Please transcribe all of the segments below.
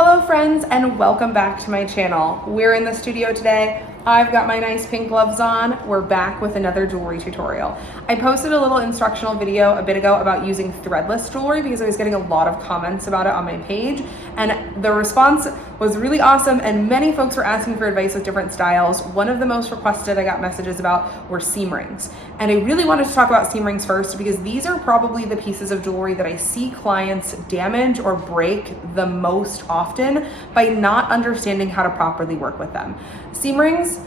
Hello friends, and welcome back to my channel. We're in the studio today. I've got my nice pink gloves on. We're back with another jewelry tutorial. I posted a little instructional video a bit ago about using threadless jewelry because I was getting a lot of comments about it on my page, and the response was really awesome, and many folks were asking for advice with different styles. One of the most requested I got messages about were seam rings. And I really wanted to talk about seam rings first because these are probably the pieces of jewelry that I see clients damage or break the most often by not understanding how to properly work with them. Seam rings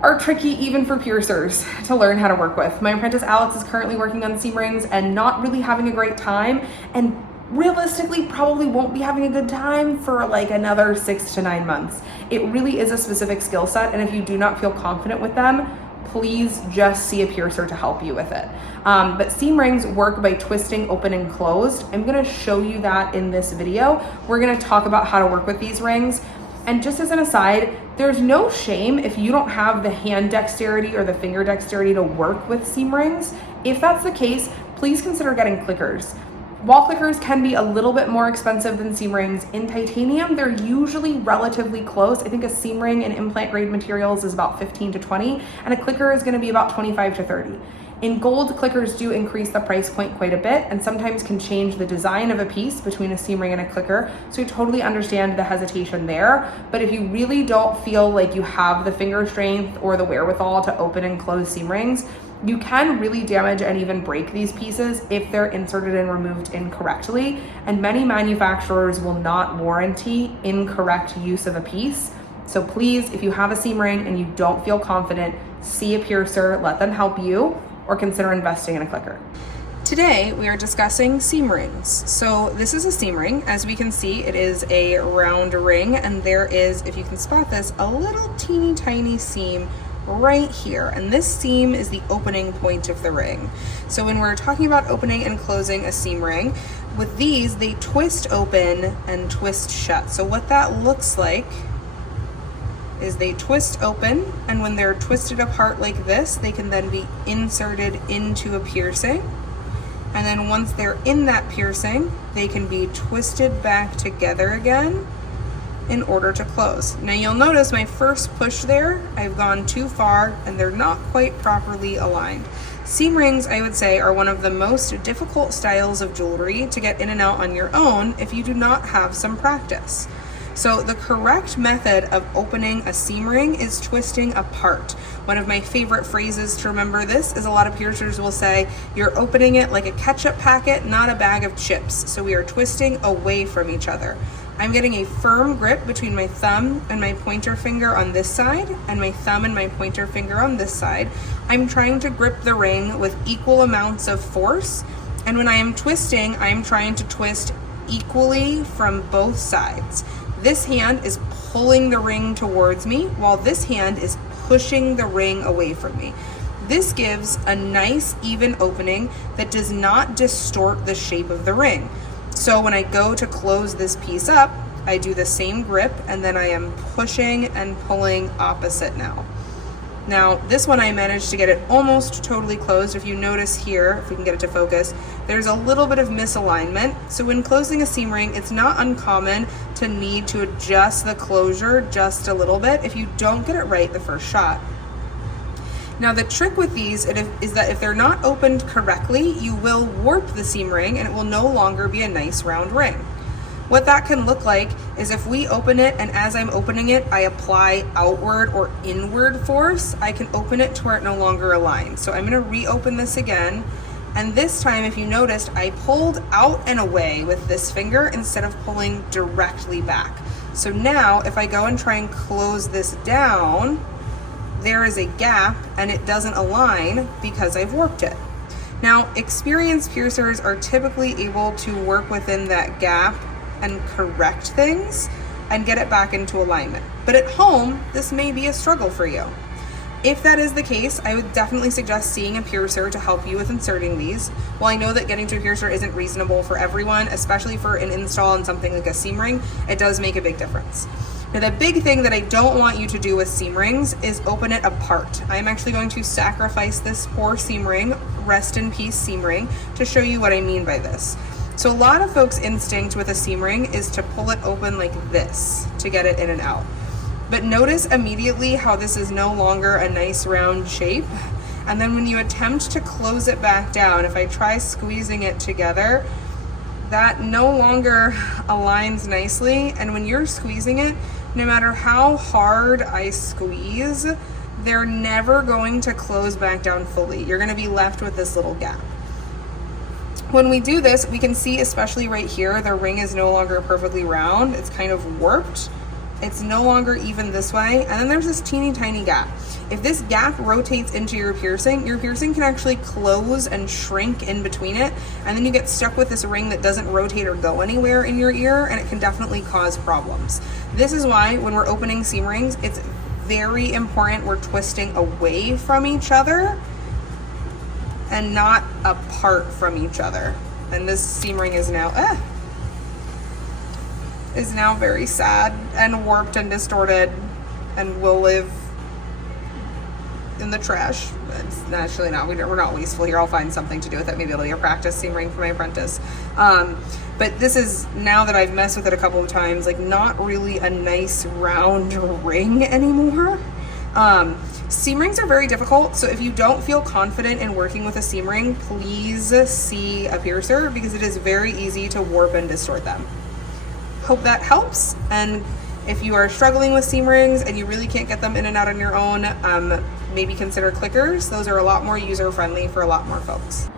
are tricky even for piercers to learn how to work with. My apprentice Alex is currently working on seam rings and not really having a great time, and realistically probably won't be having a good time for like another 6 to 9 months. It really is a specific skill set, and if you do not feel confident with them, please just see a piercer to help you with it. But seam rings work by twisting open and closed. I'm gonna show you that in this video. We're gonna talk about how to work with these rings. And just as an aside, there's no shame if you don't have the hand dexterity or the finger dexterity to work with seam rings. If that's the case, please consider getting clickers. Wall clickers can be a little bit more expensive than seam rings. In titanium, they're usually relatively close. I think a seam ring in implant grade materials is about 15 to 20, and a clicker is gonna be about 25 to 30. In gold, clickers do increase the price point quite a bit and sometimes can change the design of a piece between a seam ring and a clicker. So you totally understand the hesitation there. But if you really don't feel like you have the finger strength or the wherewithal to open and close seam rings, you can really damage and even break these pieces if they're inserted and removed incorrectly. And many manufacturers will not warranty incorrect use of a piece. So please, if you have a seam ring and you don't feel confident, see a piercer, let them help you, or consider investing in a clicker. Today we are discussing seam rings. So this is a seam ring. As we can see, it is a round ring, and there is, if you can spot this, a little teeny tiny seam right here, and this seam is the opening point of the ring. So when we're talking about opening and closing a seam ring, with these they twist open and twist shut. So what that looks like is they twist open, and when they're twisted apart like this, they can then be inserted into a piercing. And then once they're in that piercing, they can be twisted back together again in order to close. Now you'll notice my first push there, I've gone too far and they're not quite properly aligned. Seam rings, I would say, are one of the most difficult styles of jewelry to get in and out on your own if you do not have some practice. So the correct method of opening a seam ring is twisting apart. One of my favorite phrases to remember this is a lot of piercers will say, you're opening it like a ketchup packet, not a bag of chips. So we are twisting away from each other. I'm getting a firm grip between my thumb and my pointer finger on this side and my thumb and my pointer finger on this side. I'm trying to grip the ring with equal amounts of force. And when I am twisting, I'm trying to twist equally from both sides. This hand is pulling the ring towards me while this hand is pushing the ring away from me. This gives a nice even opening that does not distort the shape of the ring. So when I go to close this piece up, I do the same grip, and then I am pushing and pulling opposite now. Now this one I managed to get it almost totally closed. If you notice here, if we can get it to focus, there's a little bit of misalignment. So when closing a seam ring, it's not uncommon to need to adjust the closure just a little bit if you don't get it right the first shot. Now the trick with these is that if they're not opened correctly, you will warp the seam ring and it will no longer be a nice round ring. What that can look like is if we open it and as I'm opening it, I apply outward or inward force, I can open it to where it no longer aligns. So I'm gonna reopen this again. And this time, if you noticed, I pulled out and away with this finger instead of pulling directly back. So now if I go and try and close this down, there is a gap and it doesn't align because I've warped it. Now, experienced piercers are typically able to work within that gap and correct things and get it back into alignment. But at home, this may be a struggle for you. If that is the case, I would definitely suggest seeing a piercer to help you with inserting these. While I know that getting to a piercer isn't reasonable for everyone, especially for an install on something like a seam ring, it does make a big difference. Now the big thing that I don't want you to do with seam rings is open it apart. I'm actually going to sacrifice this poor seam ring, rest in peace seam ring, to show you what I mean by this. So a lot of folks' instinct with a seam ring is to pull it open like this to get it in and out. But notice immediately how this is no longer a nice round shape. And then when you attempt to close it back down, if I try squeezing it together, that no longer aligns nicely. And when you're squeezing it, no matter how hard I squeeze, they're never going to close back down fully. You're gonna be left with this little gap. When we do this, we can see, especially right here, the ring is no longer perfectly round. It's kind of warped. It's no longer even this way. And then there's this teeny tiny gap. If this gap rotates into your piercing can actually close and shrink in between it. And then you get stuck with this ring that doesn't rotate or go anywhere in your ear, and it can definitely cause problems. This is why when we're opening seam rings, it's very important we're twisting away from each other and not apart from each other. And this seam ring is now very sad and warped and distorted and will live in the trash. It's actually not, we're not wasteful here. I'll find something to do with it. Maybe it'll be a practice seam ring for my apprentice. But this is, now that I've messed with it a couple of times, like not really a nice round ring anymore. Seam rings are very difficult, so if you don't feel confident in working with a seam ring, please see a piercer because it is very easy to warp and distort them. Hope that helps, and if you are struggling with seam rings and you really can't get them in and out on your own, maybe consider clickers. Those are a lot more user-friendly for a lot more folks.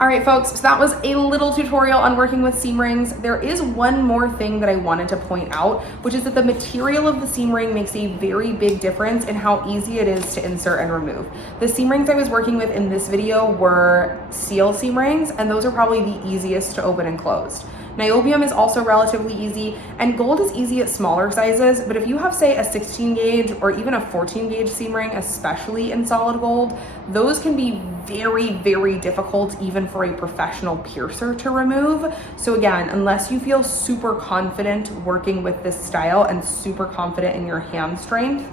All right, folks, so that was a little tutorial on working with seam rings. There is one more thing that I wanted to point out, which is that the material of the seam ring makes a very big difference in how easy it is to insert and remove. The seam rings I was working with in this video were steel seam rings, and those are probably the easiest to open and close. Niobium is also relatively easy, and gold is easy at smaller sizes, but if you have, say, a 16 gauge or even a 14 gauge seam ring, especially in solid gold, those can be very, very difficult even for a professional piercer to remove. So again, unless you feel super confident working with this style and super confident in your hand strength,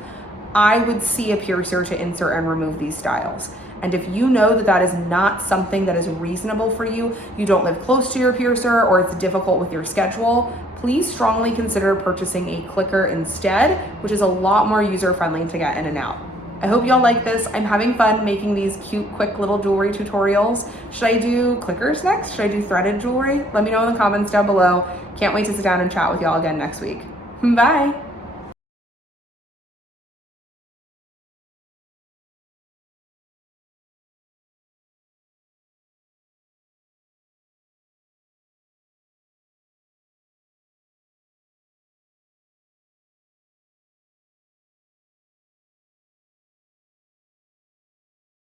I would see a piercer to insert and remove these styles. And if you know that that is not something that is reasonable for you, you don't live close to your piercer, or it's difficult with your schedule, please strongly consider purchasing a clicker instead, which is a lot more user-friendly to get in and out. I hope y'all like this. I'm having fun making these cute, quick little jewelry tutorials. Should I do clickers next? Should I do threaded jewelry? Let me know in the comments down below. Can't wait to sit down and chat with y'all again next week. Bye.